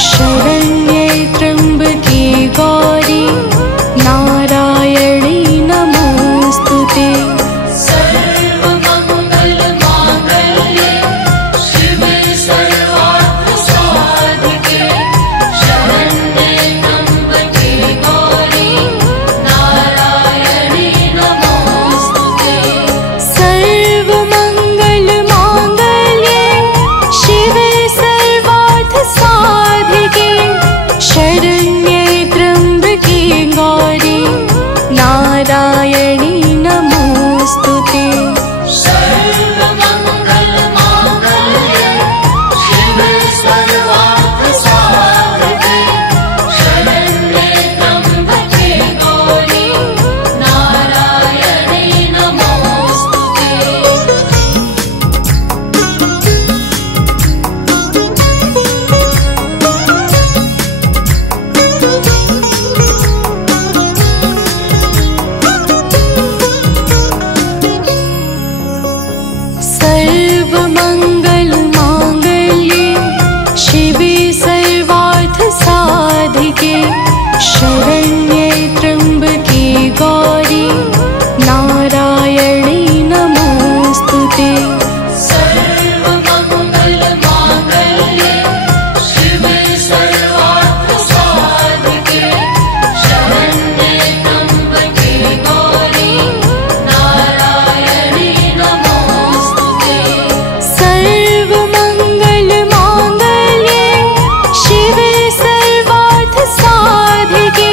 शरण्ये त्र्यम्बके गौरी नारायणी नमोस्तुते। सर्वमङ्गलमाङ्गल्ये शिवे सर्वार्थसाधिके शरण्ये त्र्यम्बके गौरी नारायणी नमोस्तुते। सर्वमङ्गलमाङ्गल्ये शिवे सर्वार्थसाधिके शरण्ये त्र्यम्बके गौरी नारायणी नमोस्तुते। सर्वमङ्गलमाङ्गल्ये शिवे सर्वार्थसाधिके शरण्ये त्र्यम्बके गौरी नारायणी नमोस्तुते। सर्वमङ्गलमाङ्गल्ये शिवे सर्वार्थसाधिके शरण्ये त्र्यम्बके गौरी नारायणी नमोस्तुते। सर्वमङ्गलमाङ्गल्ये शिवे सर्वार्थसाधिके शरण्ये त्र्यम्बके गौरी नारायणी नमोस्तुते। सर्वमङ्गलमाङ्गल्ये शिवे सर्वार्थसाधिके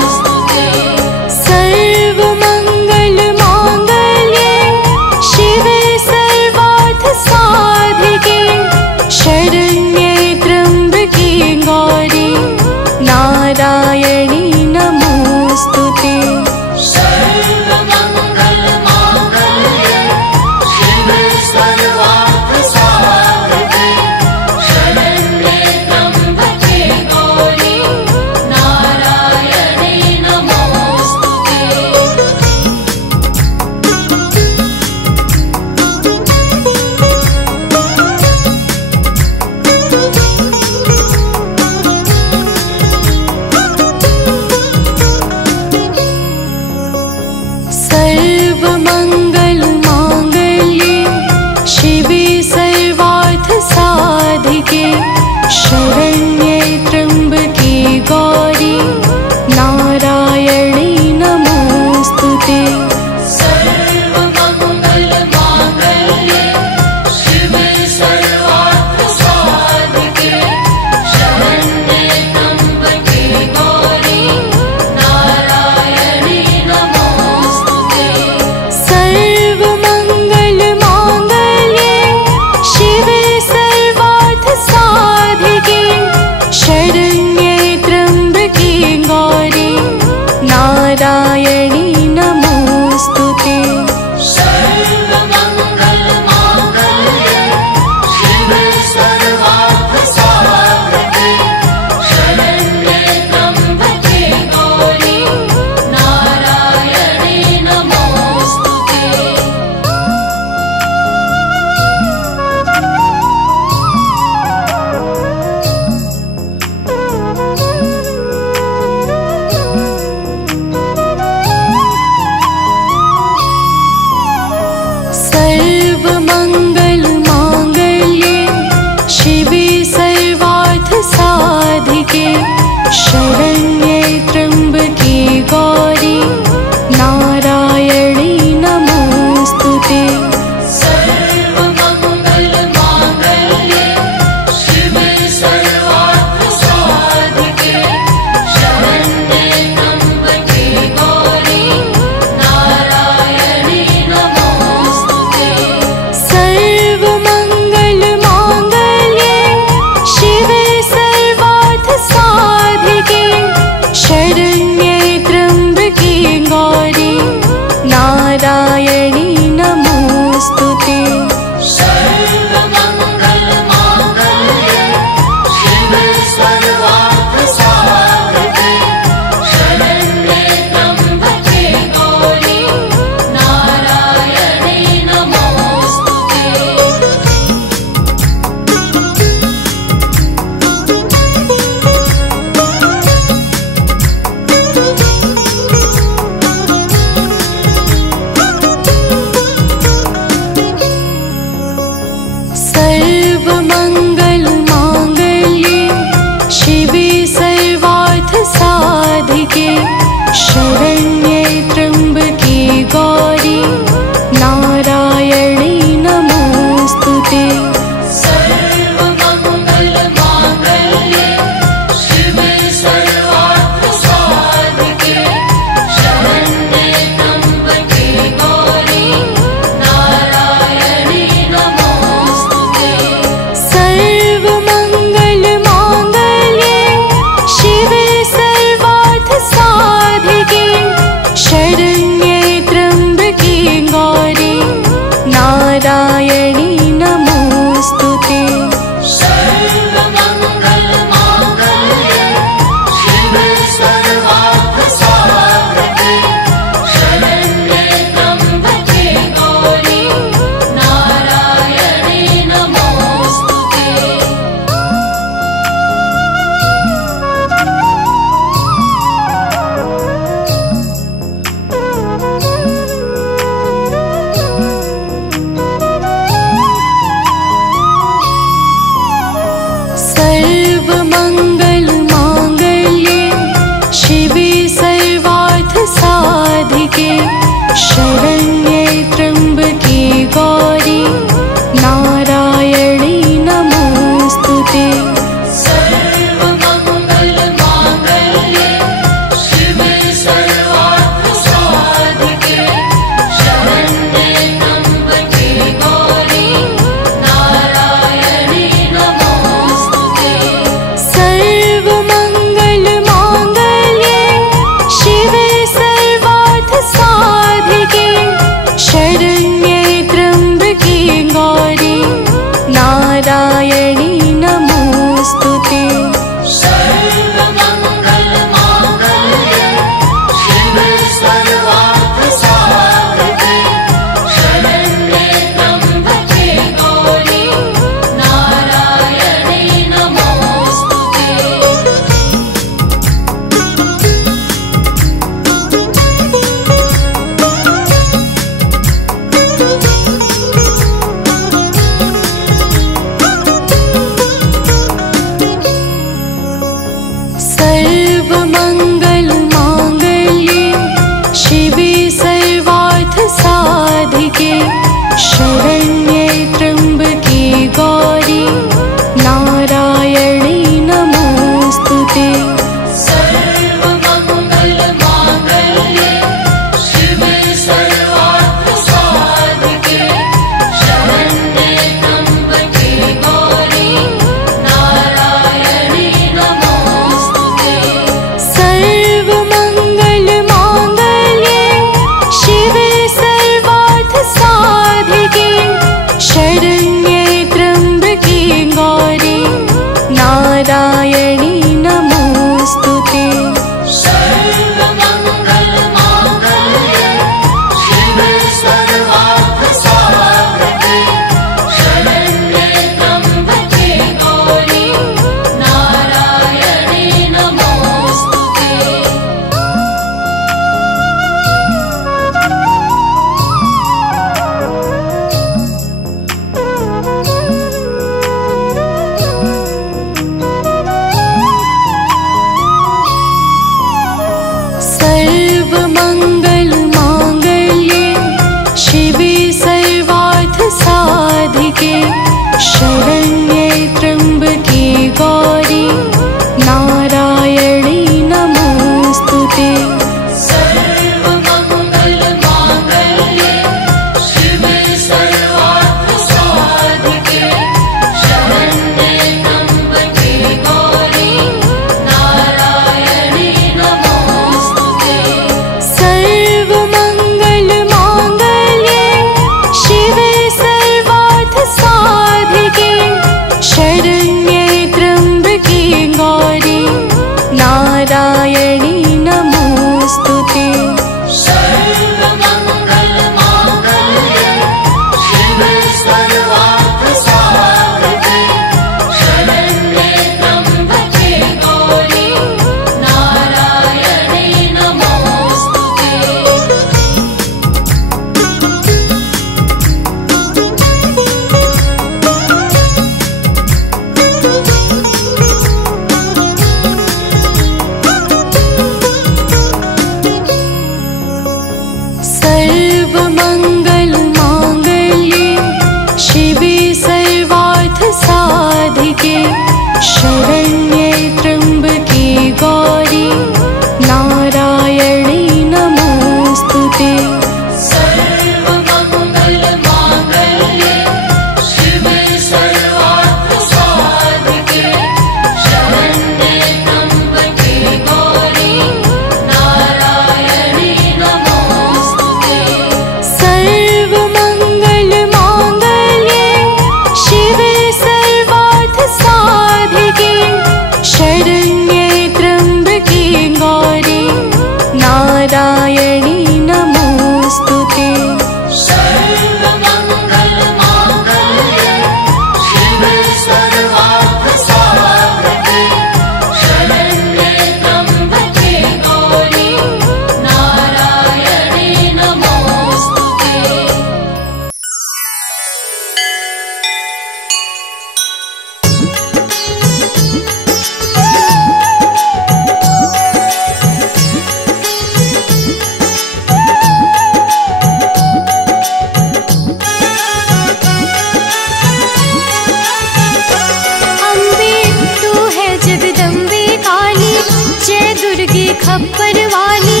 खप्पर वाली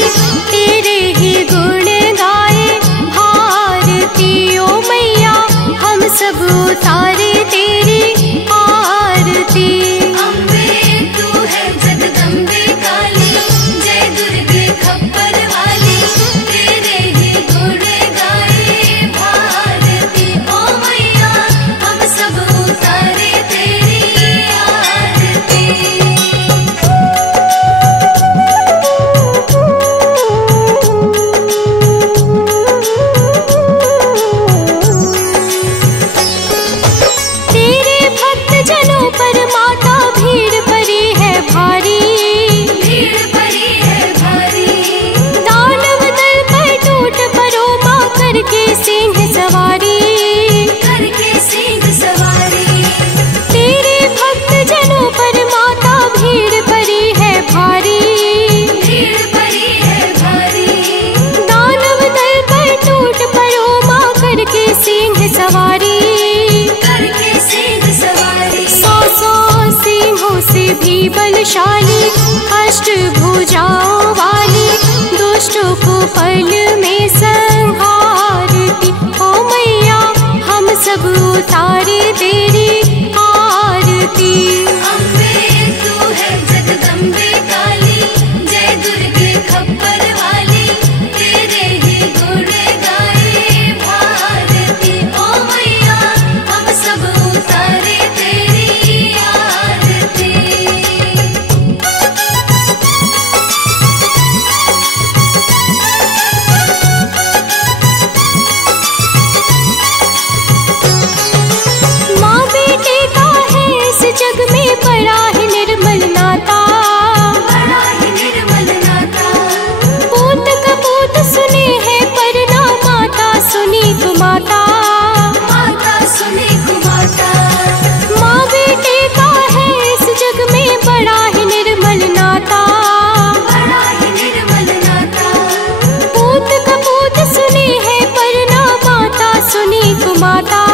तेरे ही गुण गाए भारती। ओ मैया हम सब उतारे तेरी आरती। अम्बे तू है जगदम्बे काली, जय दुर्गे खप्पर वाली, तेरे ही गुण गाए भारती। ओ मैया हम सब उतारे तेरी आरती। तेरे भक्त जनों पर माता भीड़ पड़ी है भारी, भीड़ पड़ी है भारी, दानव दल पर टूट पड़ो माँ करके सिंह सवारी। करके सिंह सवारी। तेरे भक्त जनों पर माता भीड़ पड़ी है भारी, भीड़ पड़ी है भारी, दानव दल पर टूट पड़ो माँ करके सिंह सवारी। करके सिंह सवारी। सौ सौ सिंहों से भी बलशाली, अष्टभुजाओं वाली, दुष्टों को पल में संहारती। ओ मैया हम सब उतारे तेरी आरती। अम्बे तू है जगदम्बे काली, जय दुर्गे खप्पर वाली, तेरे ही गुण गाए भारती। ओ मैया हम सब उतारे तेरी आरती। माँ बेटे का है इस जग में बड़ा ही निर्मल नाता, बड़ा ही निर्मल नाता, पूत कपूत सुने हैं पर ना माता सुनी कुमाता। माता सुने कुमाता। माँ बेटे का है इस जग में बड़ा ही निर्मल नाता, बड़ा ही निर्मल नाता, पूत कपूत सुने हैं पर ना माता सुनी कुमाता।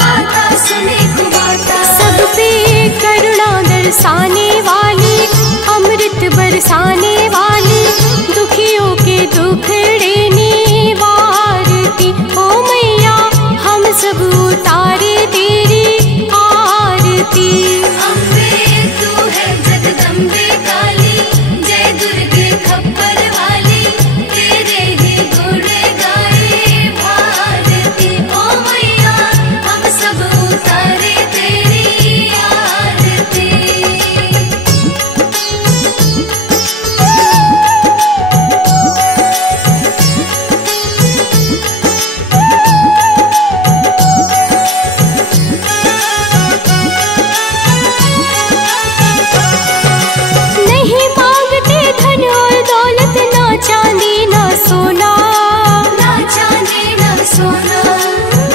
माता सुने कुमाता। सब पे करुणा दर्शाने वाली, अमृत बरसाने वाली, दुखियों के दुखड़े निवारती। ओ मैया हम सब उतारे तेरी आरती। अम्बे तू है जगदम्बे काली, जय दुर्गे खप्पर वाली, तेरे ही गुण गाए भारती। ओ मैया हम सब उतारे तेरी आरती। नहीं मांगते धन और दौलत, ना चांदी ना सोना, ना चांदी ना सोना,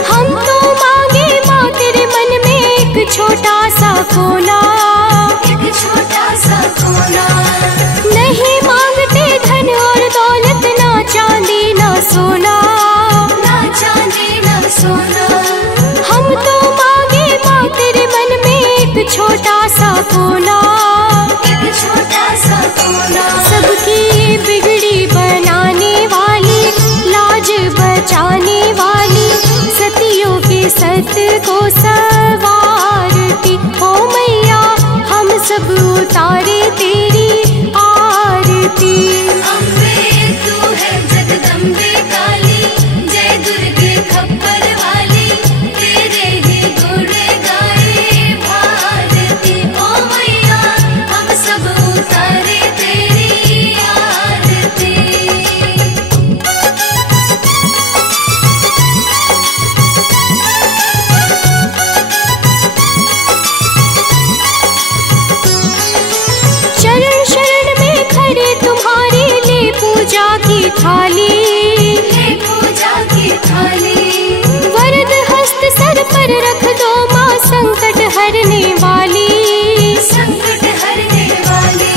हम तो मांगे माँ तेरे मन में एक छोटा सा कोना। एक छोटा सा कोना। नहीं मांगते धन और दौलत, ना चांदी ना सोना, ना चांदी ना सोना, हम तो मांगे माँ तेरे मन में एक छोटा सा कोना। एक छोटा सा कोना। सबकी बिगड़ी बनाने वाली, लाज बचाने वाली, सतियों के सत को सवारती। ओ मैया हम सब उतारे तेरी आरती। अम्बे तू है जगदम्बे काली, जय दुर्गे खप्पर वाली, तेरे ही गुण गाए भारती। ओ मैया हम सब उतारे तेरी आरती। शरण शरण में खड़े तुम्हारी, ले पूजा की थाली, ले पूजा की थाली, वरद हस्त सर पर रख दो माँ संकट हरने वाली। संकट हरने वाली,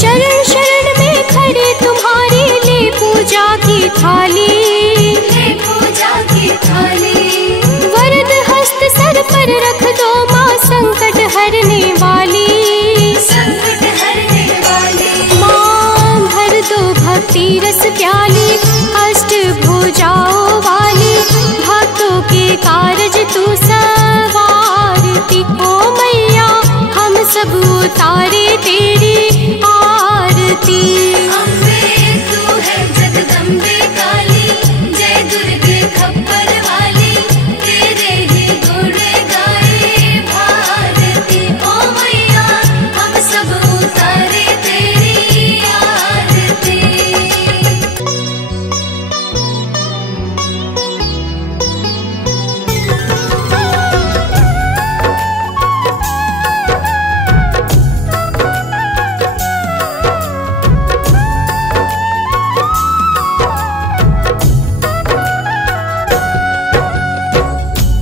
शरण शरण में खड़े तुम्हारी, ले पूजा की थाली, ले पूजा की थाली, वरद हस्त सर पर रख दो माँ संकट हरने वाली। संकट हरने वाली, माँ के कारज तू सवारती। ओ मैया हम सब उतारे तेरी आरती। अम्बे तू है जगदम्बे काली, जय दुर्गे खप्पर वाली, तेरे ही गुण गाए भारती। ओ मैया हम सब उतारे तेरी आरती।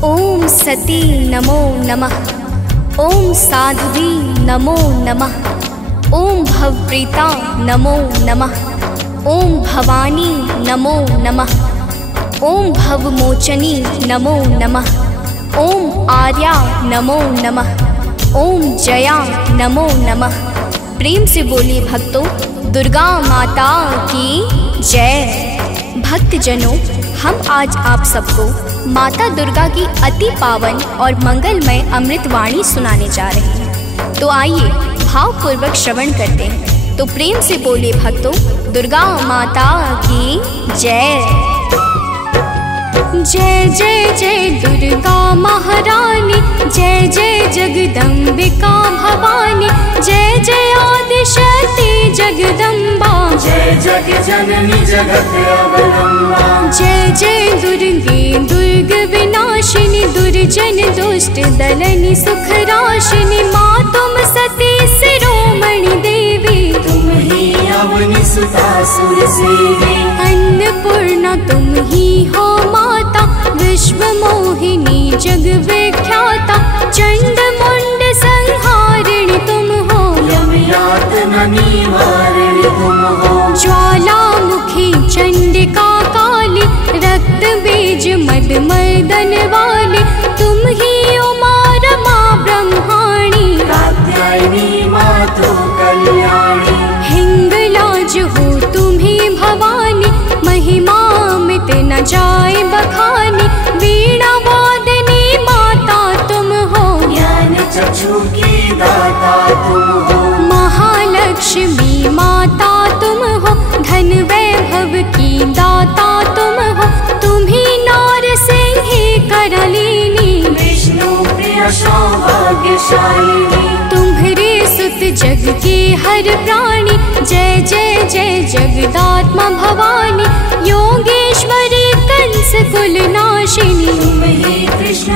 ओम सती नमो नमः, ओम साध्वी नमो नमः, ओम भवप्रीता नमो नमः, ओम भवानी नमो नमः, ओम भवमोचनी नमो नमः, ओम आर्या नमो नमः, ओम जया नमो नमः। प्रेम से बोलिए भक्तों, दुर्गा माता की जय। भक्तजनों, हम आज आप सबको माता दुर्गा की अति पावन और मंगलमय अमृतवाणी सुनाने जा रहे हैं। तो आइए भावपूर्वक श्रवण करते हैं। तो प्रेम से बोलिए भक्तों, दुर्गा माता की जय। जय जय जय दुर्गा महारानी, जय जय जगदम्बिका भवानी, जय जय आदिशक्ति जगदम्बा, जय जग जननी जगत अवलंबा। जय जय दुर्गे दुर्ग विनाशिनी, दुर्जन दुष्ट दलनी सुख राशिनी, माँ तुम सती शिरोमणि देवी, तुम ही अवनि सुता सुर सेवी। अन्नपूर्णा तुम ही हो माता, विश्व मोहिनी जग विख्याता, चंड मुंड संहारिणी तुम हो, यम यातना निवारिणी तुम हो। ज्वालामुखी चंडिका काली, रक्त बीज मद मर्दन वाली, तुम ही उमा रमा ब्रह्माणी, कात्यायनी मातु कल्याणी। हिंगलाज हो तुम्ही भवानी, महिमा मिट न जाए बखानी, वीणा वादनी माता तुम हो, ज्ञान चक्षु की दाता तुम हो। महालक्ष्मी माता तुम हो, धन वैभव की दाता तुम हो, तुम्ही नार सिंही करलिनी, विष्णु प्रिय सौभाग्यशालिनी। तुम्हारे सुत जग के हर प्राणी, जय जय जय जगदात्मा भवानी, योगेश्वरी कंस कुल नाशिनी, तुम ही कृष्ण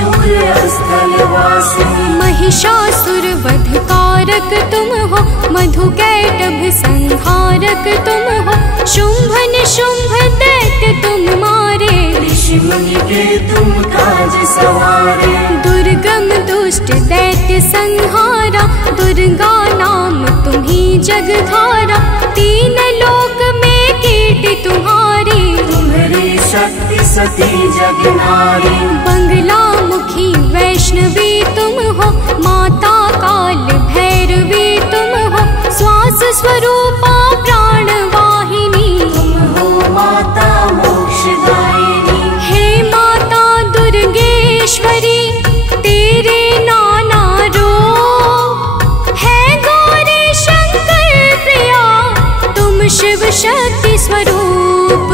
स्थल वासिनी। महिषासुर वध कारक तुम हो, मधुकैटभ संहारक तुम हो, शुंभ निशुंभ दैत्य तुम मारे, ऋषि मुनि के तुम काज सवारे। दुर्गम दुष्ट दैत्य संहारा, दुर्गा नाम तुम्ही जगधारा, तीन लोक में कीर्ति तुम्हारी, तुम्हारी शक्ति सती जग नारी। बंगला मुखी वैष्णवी तुम हो, माता काल भैरवी तुम हो, श्वास स्वरूपा प्राण वाहिनी, तुम हो माता मोक्षदायिनी। हे माता दुर्गेश्वरी, तेरे नाना रूप है गौरी शंकर प्रिया, तुम शिव शक्ति स्वरूप।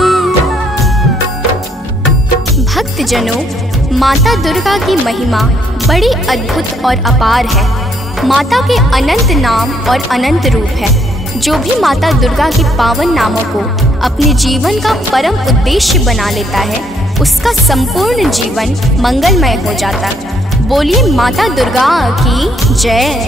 भक्तजनों, माता दुर्गा की महिमा बड़ी अद्भुत और अपार है। माता के अनंत नाम और अनंत रूप है। जो भी माता दुर्गा के पावन नामों को अपने जीवन का परम उद्देश्य बना लेता है, उसका संपूर्ण जीवन मंगलमय हो जाता। बोलिए माता दुर्गा की जय।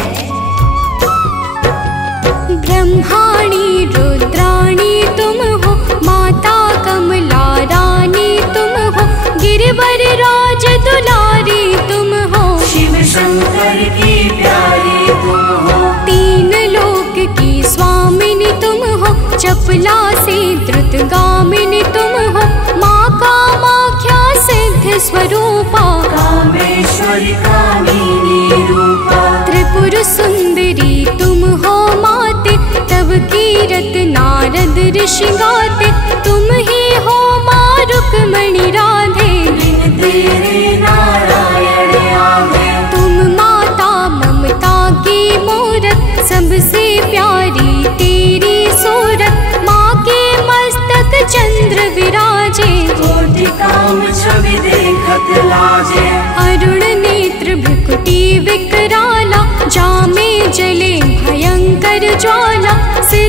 ब्रह्माणी रुद्राणी तुम हो, माता कमला रानी तुम हो, गिरिवर राज दुलारी तुम हो, शिव शंकर की प्यारी तुम हो। तीन लोक की स्वामिनी तुम हो, चपला से द्रुतगामिनी तुम हो, माँ कामाख्या सिद्ध स्वरूपा, कामेश्वरी कामिनी रूपा। त्रिपुर सुंदरी तुम हो माते, तब कीरत नारद ऋषि गाते, तुम ही हो माँ रुक्मणी राधे, बिन तेरे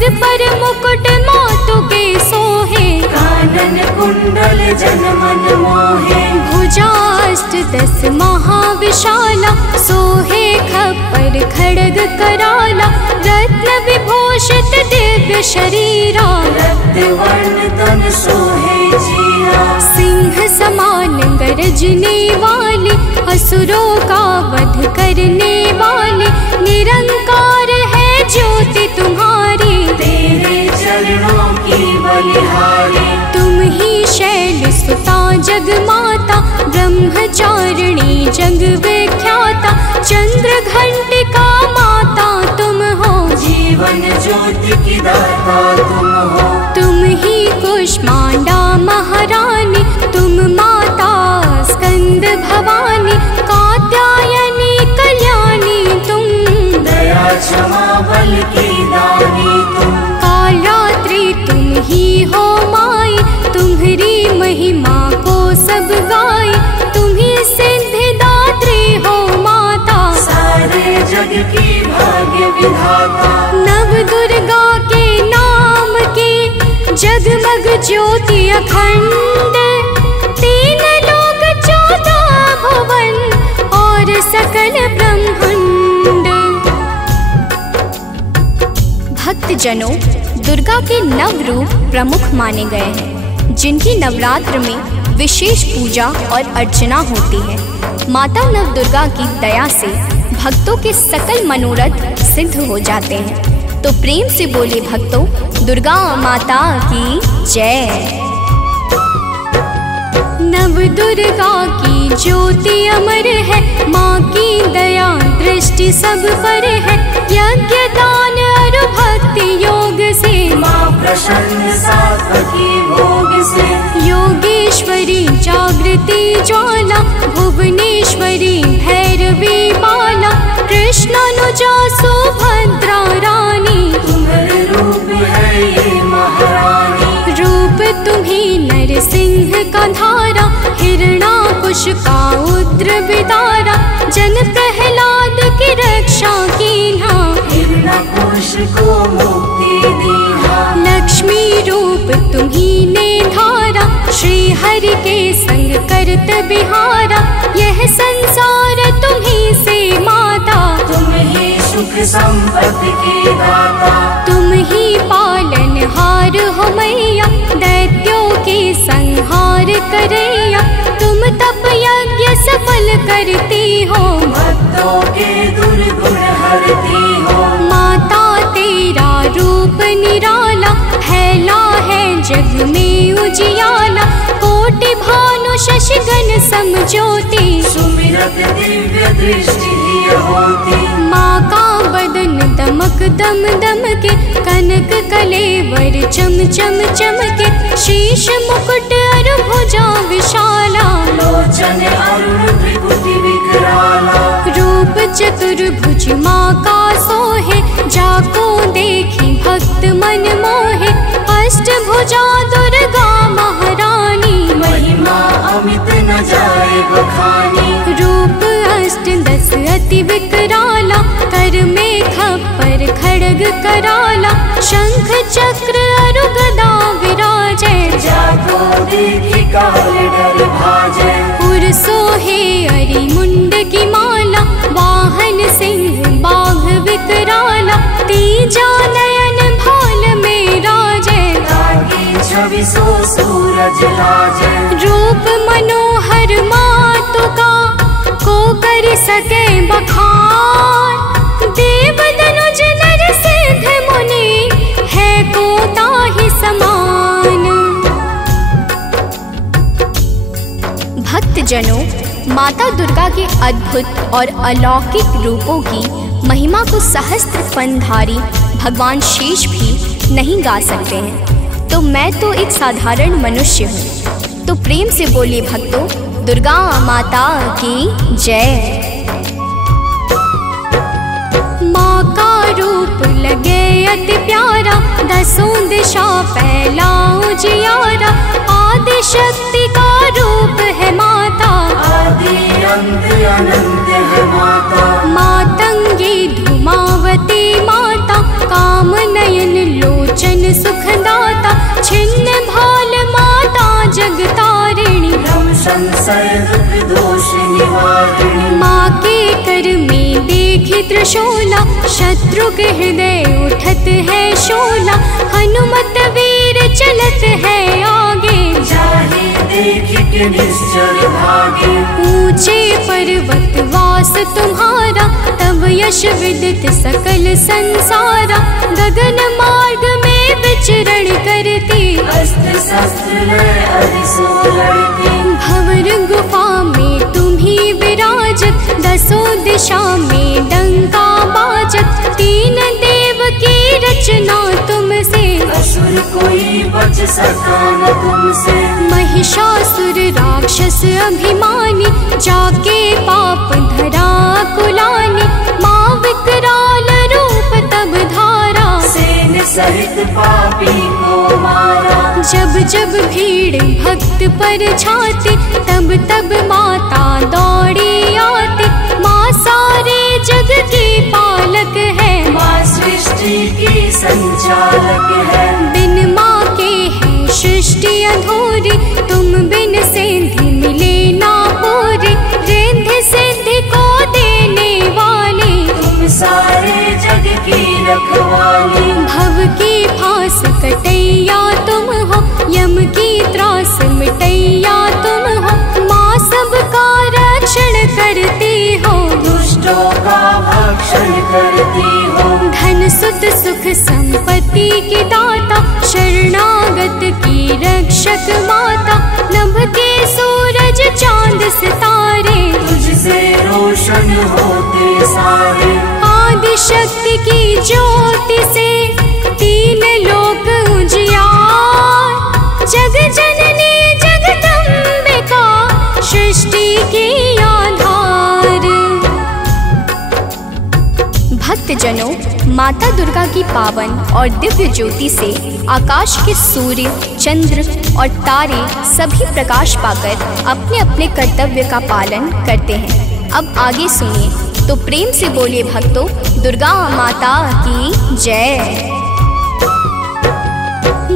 सिर पर मुकुट मातु के सोहे, कानन कुंडल जन मन मोहे। भुजाष्ट 10 महाविशाला, सोहे खप्पर खड्ग कराला। रत्न विभूषित दिव्य शरीरा, रक्त वर्ण तन सोहे जीरा। सिंह समान गरजने वाले, असुरों का वध करने वाले। निरंकार है ज्योति तुम्हारी, तेरे चरणों की बलिहारी। तुम ही शैल सुता जग माता, ब्रह्मचारिणी जग विख्याता। चंद्र घंटिका माता तुम हो, जीवन ज्योति की दाता तुम हो। तुम ही कुष्मांडा महारानी, तुम माता स्कंद भवानी। कात्यायनी कल्याणी तुम, दया क्षमा बल की दानी तुम। कालरात्रि तुम ही हो माई, तुम्हारी महिमा को सब गाए। तुम ही सिद्धिदात्री हो माता, सारे जग की भाग्य विधाता। नव दुर्गा के नाम की जगमग ज्योति अखंड। 3 लोक 14 भुवन और सकल ब्रह्मांड। भक्तजनों, दुर्गा के नव रूप प्रमुख माने गए हैं, जिनकी नवरात्र में विशेष पूजा और अर्चना होती है। माता नव दुर्गा की दया से भक्तों के सकल मनोरथ सिद्ध हो जाते हैं। तो प्रेम से बोले भक्तों, दुर्गा माता की जय। नव दुर्गा की ज्योति अमर है, माँ की दया दृष्टि सब पर है। यज्ञ दान और भक्ति योग से, माँ प्रसन्न सात्विकी भोग से। योगेश्वरी जागृति ज्वाला, भुवनेश्वरी भैरवी बाला। कृष्णानुजा सुभद्रा रानी, तुम्हारे रूप है ये महारानी। रूप तुम्ही नरसिंह का धारा, हिरणाकुश का उग्र विदारा। जन प्रहलाद की रक्षा कीन्हा, हिरण्यकुश को मुक्ति दीहा। लक्ष्मी रूप तुम्ही ने धारा, श्री हरि के संग करत बिहारा। यह संसार तुम्ही से माता, तुम ही सुख संपत्ति की दाता। तुम ही पालनहार हो मैया, दैत्यों के संहार करैया। तुम तप यज्ञ सफल करती हो, भक्तों के दुर्गुण हरती हो। माता तेरा रूप निराला, फैला है जग में उजियाला। कोटि भानु शशिगण समज्योति, सुमिरत दिव्य दृष्टि ही होती। माँ का बदन दमक दम दम के, कनक कलेवर चम चम चमके। शीश मुकुट और भुजा विशाला, लोचन अरुण त्रिपुटी विकराला। रूप चतुर्भुज माँ का सोहे, जाको देखी भक्त मन मोहे। अष्टभुजा दुर्गा महारानी, महिमा अमित न जाए बखानी। रूप 8-10 अति विकराला, कर में खप्पर खड्ग कराला। शंख चक्र और गदा विराजे, जाको देखी काल डर भाजे। उर सोहे अरि मुंड की माला, वाहन सिंह बाघ विकराला। तीजा नयन भाल में राजे, ताकि छवि सो सूरज लाजे। रूप मनोहर मातु का, को कर सके बखान। देव दनुज नर सिद्ध मुनि, है को ताहि समान। भक्तजनों, माता दुर्गा के अद्भुत और अलौकिक रूपों की महिमा को सहस्त्र फनधारी भगवान शेष भी नहीं गा सकते हैं। तो मैं तो एक साधारण मनुष्य हूँ। तो प्रेम से बोलिए भक्तों, दुर्गा माता की जय। माँ का रूप लगे अति प्यारा, 10 दिशा फैला उजियारा। आदि शक्ति का रूप है माता, आदि अंत अनंत है माता। मातंगी धुमावती माता, काम नयन लो शोला, शत्रु के हृदय उठत है शोला। हनुमत वीर चलत है आगे, जाहि देख के निश्चर भागे। ऊंचे पर्वत वास तुम्हारा, तब यश विदित सकल संसारा। गगन मार्ग में विचरण करती, अस्त्र शस्त्र लय अरिसो लड़ती। भंवर गुफा में तुम्ही विराजत, दसों दिशा में डंका बाजत। तीन देव की रचना तुमसे, असुर कोई बच सका न तुमसे। महिषासुर राक्षस अभिमानी, जाके पाप धरा कुलानी। माँ विकराल रूप तब धारा, सेन सहित पापी को मारा। जब जब भीड़ भक्त पर छाती, तब तब माता दौड़ी आती। माँ सारे जग की पालक है, माँ सृष्टि की संचालक है। बिन माँ के है सृष्टि अधूरी, तुम बिन सिद्धि मिले ना पूरी। रिद्धि सिद्धि को देने वाली, तुम सारे जग की रखवाली। भव की फांस कटैया तुम हो, यम की त्रास मिटैया तुम हो। माँ सबका रक्षण करती हो, दुष्टों का भक्षण करती हो। धन सुत सुख संपत्ति की दाता, शरणागत की रक्षक माता। नभ के सूरज चांद सितारे, तुझसे रोशन होते सारे। आदि शक्ति की ज्योति से तीन लोक उजियार। जग जननी जगदम्बिका, सृष्टि की आधार। भक्तजनों, माता दुर्गा की पावन और दिव्य ज्योति से आकाश के सूर्य, चंद्र और तारे सभी प्रकाश पाकर अपने अपने कर्तव्य का पालन करते हैं। अब आगे सुनिए, तो प्रेम से बोलिए भक्तों, दुर्गा माता की जय।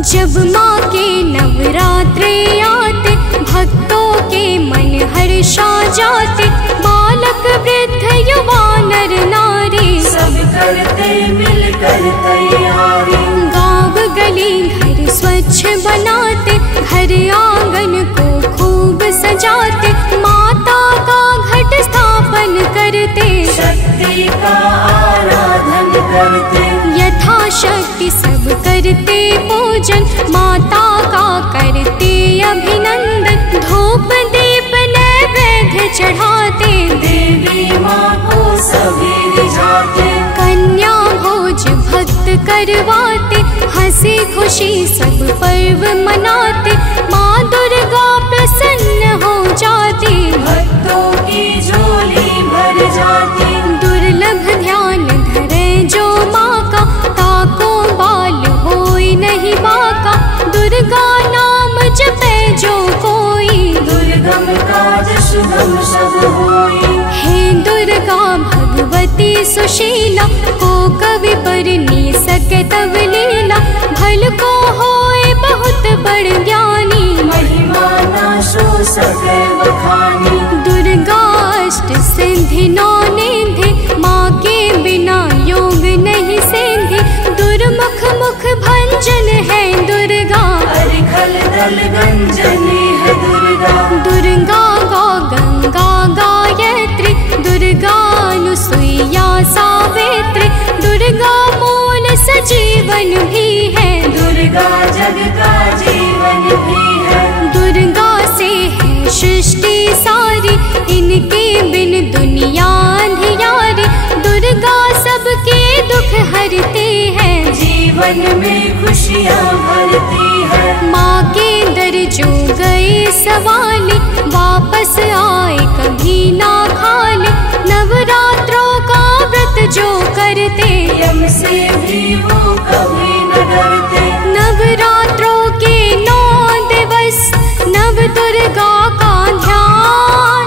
जब माँ के नवरात्रे आते, भक्तों के मन हर्षा जाते। बालक वृद्ध युवा नर नारी, सब करते मिलकर तैयारी। गाँव गली घर स्वच्छ बनाते, घर आंगन को खूब सजाते। माता का घट स्थापन करते, शक्ति का आराधन करते। यथाशक्ति सब करते पूजन, माता का करते अभिनंदन। धूप दीप नैवेद्य चढ़ाते, देवी माँ को सभी रिझाते। कन्या भोज भक्त करवाते, हंसी खुशी सब पर्व मनाते। माँ दुर्गा प्रसन्न हो जाती, भक्तों की झोली भर जाती। दुर्लभ ध्यान धरे जो माँ का, ताको बाल होई नहीं बाका। दुर्गा नाम जपे जो कोई, दुर्गम काज शुभम सब होई। हे दुर्गा भगवती सुशीला, को कवि बरनी सके तब लीला। भल को होए बहुत बड़ ज्ञानी, महिमा न सो सके बखानी। दुर्गा अष्ट सिद्धि नौ निधि, माँ के बिना योग नहीं सिद्धि। दुर्मुख मुख भंजन है दुर्गा, अरिखल दल गंजनी है दुर्गा। दुर्गा गौ गंगा गायत्री, दुर्गा अनुसुईया सावित्री। दुर्गा मूल सजीवन भी है, दुर्गा जग का जीवन भी है। दुर्गा से है सृष्टि सारी, इनके बिन दुनिया अंधियारी। दुर्गा सबके दुख हरती है, जीवन में खुशियाँ भरती है। माँ के दर जो गए सवाली, वापस आए कभी ना खाली। नवरात्रों का व्रत जो करते, यम से भी वो कभी न डरते। नवरात्रों के 9 दिवस, नव दुर्गा का ध्यान।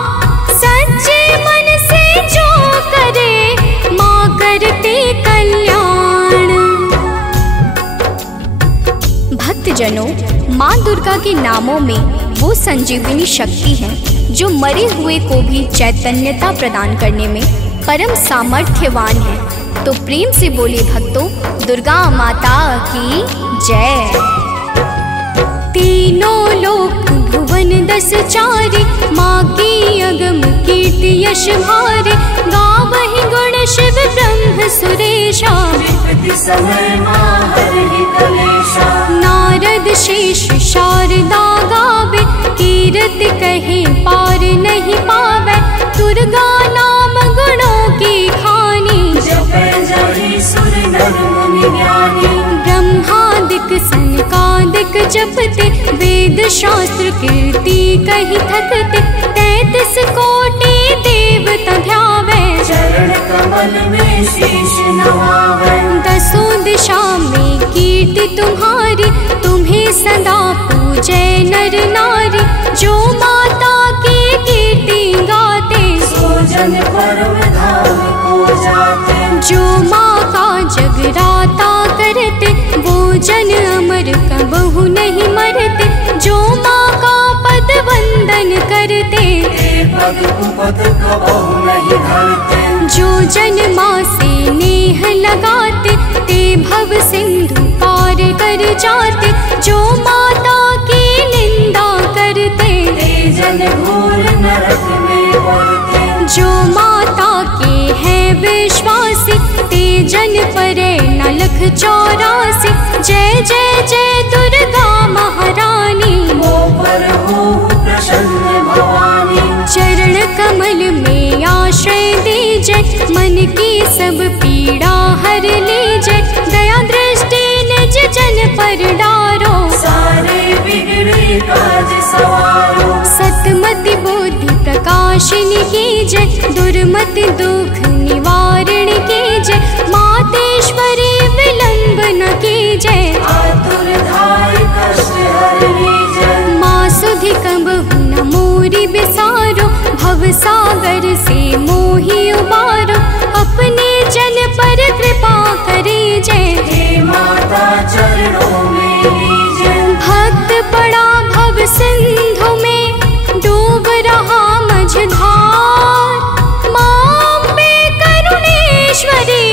सच्चे मन से जो करे, माँ करते कल्याण। भक्तजनों, माँ दुर्गा के नामों में वो संजीवनी शक्ति है, जो मरे हुए को भी चैतन्यता प्रदान करने में परम सामर्थ्यवान है। तो प्रेम से बोलिए भक्तों, दुर्गा माता की जय। तीनों लोक भुवन 10 चारि, माँ की अगम कीर्ति यश भारे। गावहि गुण शिव ब्रह्म सुरेशा, विपत्ति समय माँ हरहि कलेशा। नारद शेष शारदा गावे, कीरति कहे पार नहीं पावे। दुर्गा नाम गुणों की खानी, जपै जाहि सुर नर मुनि ज्ञानी। ब्रह्मादिक सनकादिक जपते, वेद शास्त्र कीर्ति कही थकते। 33 कोटि देवता ध्यावे, चरण कमल में शीश नवावे। 10 दिशा में कीर्ति तुम्हारी, तुम्हें सदा पूजे नर नारी। जो माता की कीर्ति गाते, सो जन परम धाम को जाते। जो माँ का जगराता करते, वो जन अमर कबहु नहीं मरते। जो माँ का पद वंदन करते, हे पद कुपद कबहु नहीं धरते। जो जन माँ से नेह लगाते, ते भव सिंधु पार कर जाते। जो माता की निंदा करते, हे जन घोर नरक में पड़ते। जो माता के हैं विश्वासी, ते जन परे न लख 84। जय जय जय दुर्गा महारानी, मो पर हो प्रसन्न भवानी। चरण कमल में आश्रय दीजे, मन की सब पीड़ा हर लीजे। दया दृष्टि निज जन पर डारो, सारे बिगड़े काज सवारो। सतमति बुद्धि प्रकाशिनी की जय, दुर्मति दुख निवारण की जय। मातेश्वरी विलंब न की जय, आतुर धाय कष्ट हरनी जय। माँ सुधि कबहु न मोरी बिसारो, भव सागर से मोहि उबारो। अपने जन पर कृपा करी जय, हे माता चरणों में लीजय। भक्त पड़ा भव सिंधु में, डूब रहा मझधार। माँ अम्बे करुणेश्वरी,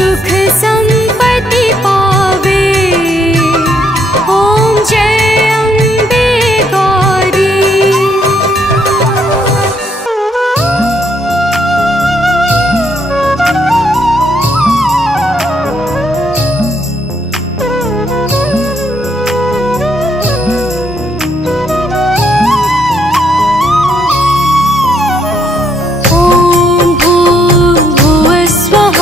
सुख संपत्ति पावे। ओम जय अम्बे गौरी। ओम भूर्भुवः स्वः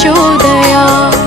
प्रचोदयात्।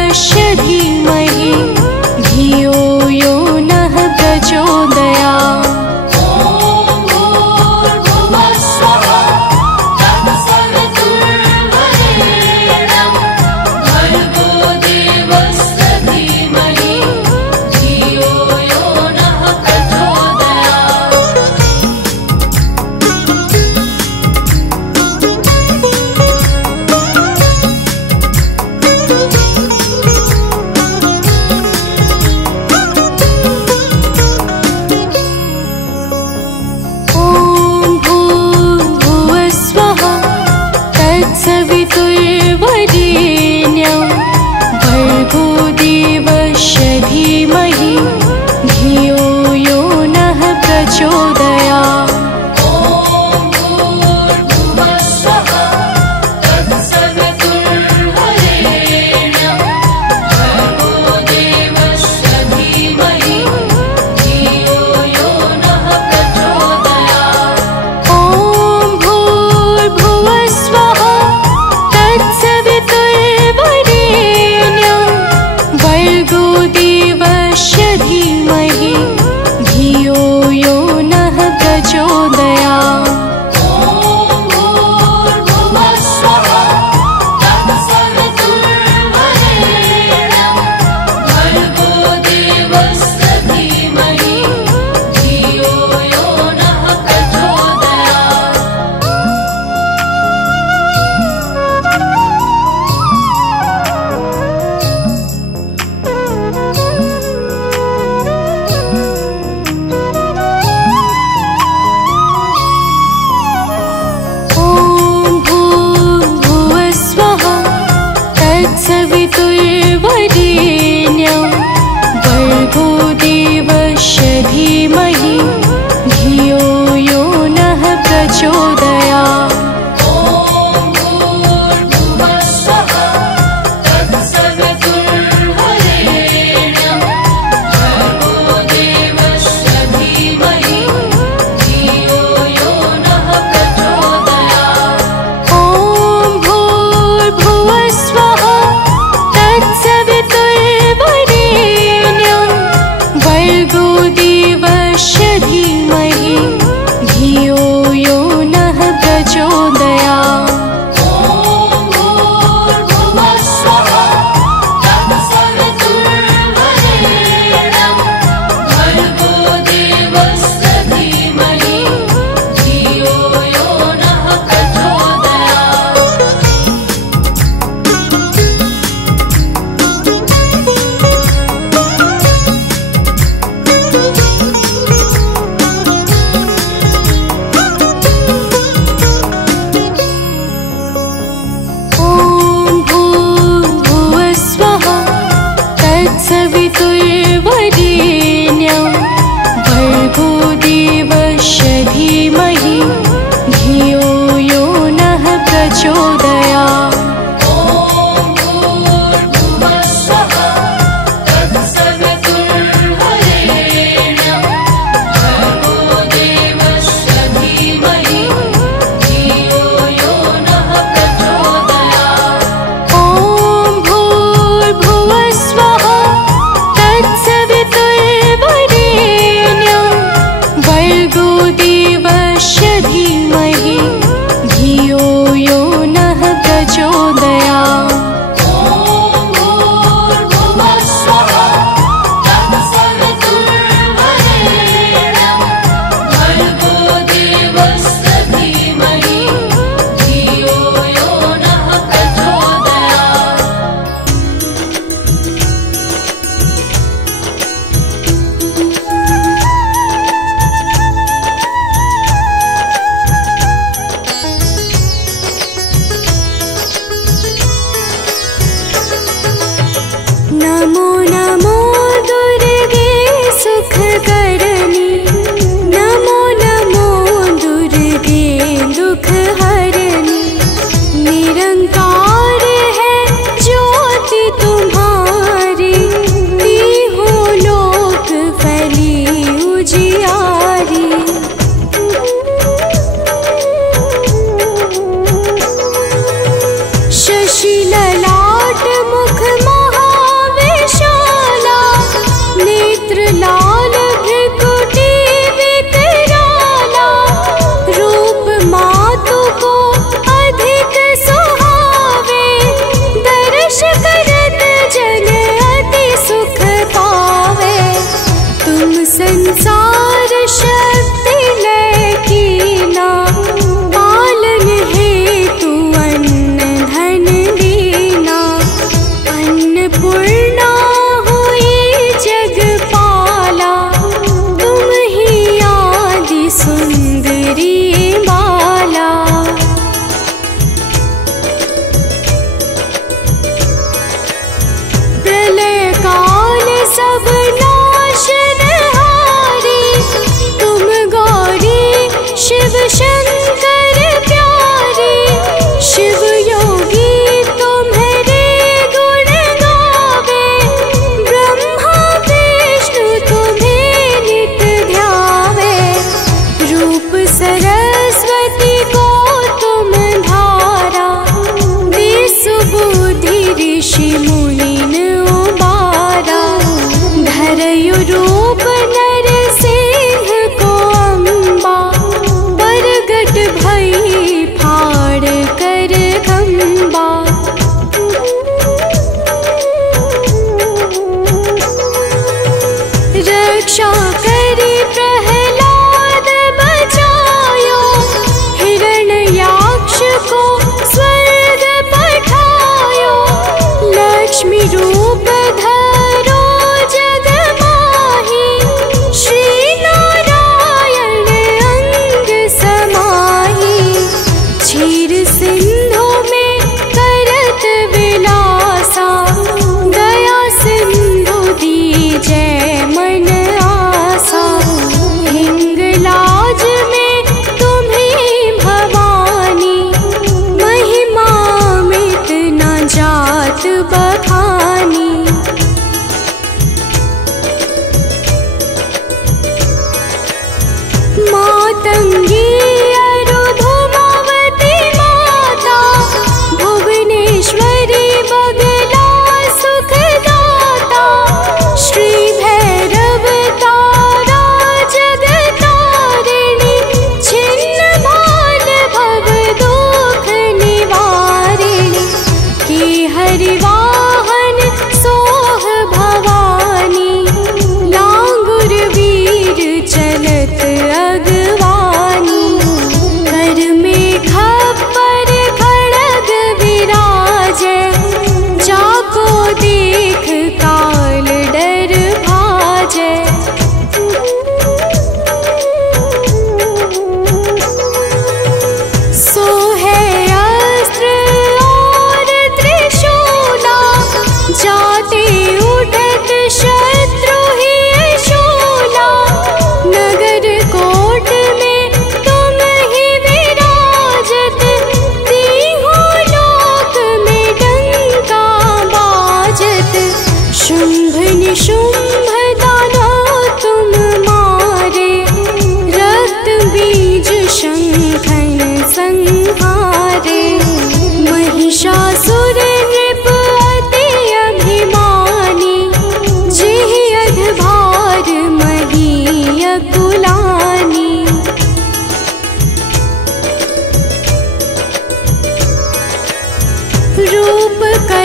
देवस्य धीमहि धियो यो नः धीमहि धियो यो नः प्रचोदयात्।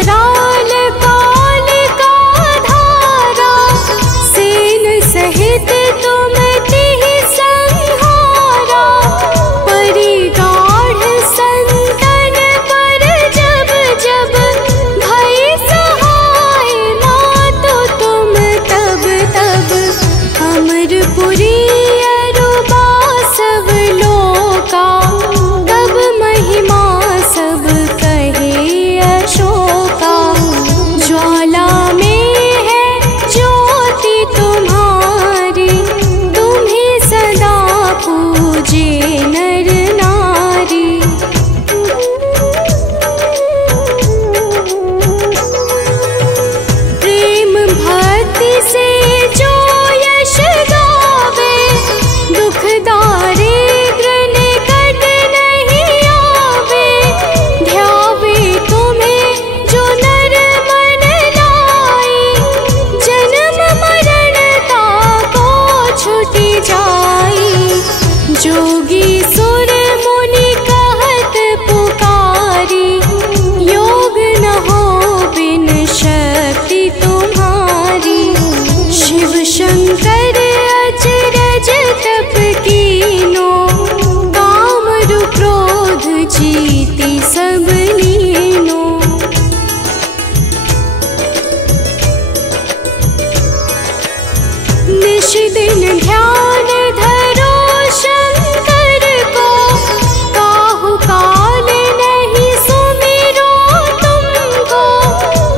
कराल काल का धारा, सेन सहित तुम तिहि संहारा। परिगाढ़ संतन पर जब जब भई सहाय, मातो तुम तब तब अमरपुरी अरुबा सब लोका। तब महिमा सब कहे अशोका, ज्वाला में है ज्योति तुम्हारी, तुम्हें सदा पूजे नर नारी। प्रेम भक्ति से जो यश गावे, दुख दारिद्र निकट नहीं आवे। ध्यावे तुम्हें जो नर मन लाई, जन्म मरण ताको छुटी जाई। जोगी सुर मुनि कहत पुकारी, योग न हो बिन शक्ति तुम्हारी। शिव शंकर अचरज तप कीनो, काम रु क्रोध जीति सब लीनो। निश दिन ध्यान धरो शंकर को, काहू काल नहीं सुमिरो तुमको।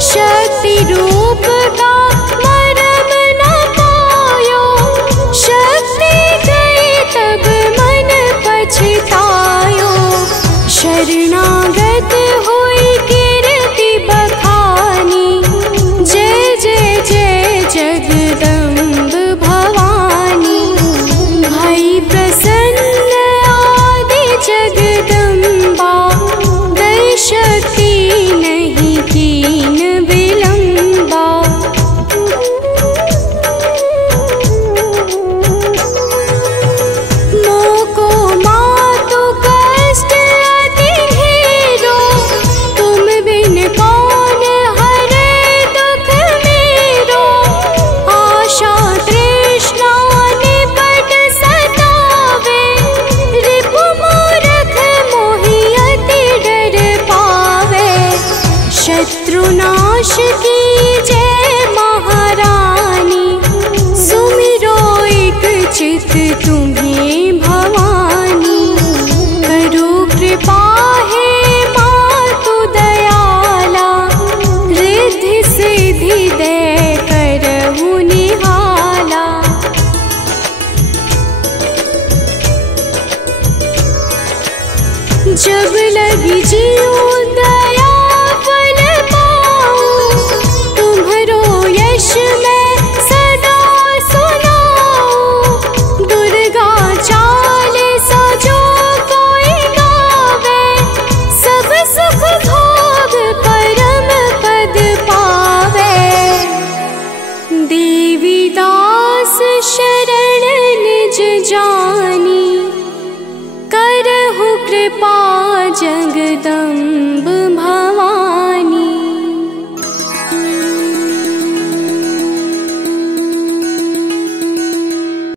शक्ति रूप का मरम न पायो, शक्ति गई तब मन पछतायो। शरणागत हुई कीर्ति बखानी, जय जय जय जगदम्ब भवानी। भई प्रसन्न आदि जगदम्बा, गई शक्ति नहीं कीन विलंबा। मोको मातु कष्ट अति घेरो, तुम बिन कौन हरे दुख मेरो। आशा तृष्णा निपट सतावे, रिपु मूरख मोहि अति डर पावे। शत्रुनाश की जय महारानी, सुमिरो एक चित तुम्हें भवानी। करो कृपा हे मातु दयाला, रिद्धि सिद्धि दे करहु निहाला। जब लगी जीऊँ दया फल पाऊँ, तुम्हरो यश मैं सदा सुनाऊँ। दुर्गा चालीसा जो कोई गावे, सब सुख भोग परम पद पावे। देवी दास शरण निज जानी, करहु कृपा जगदम्ब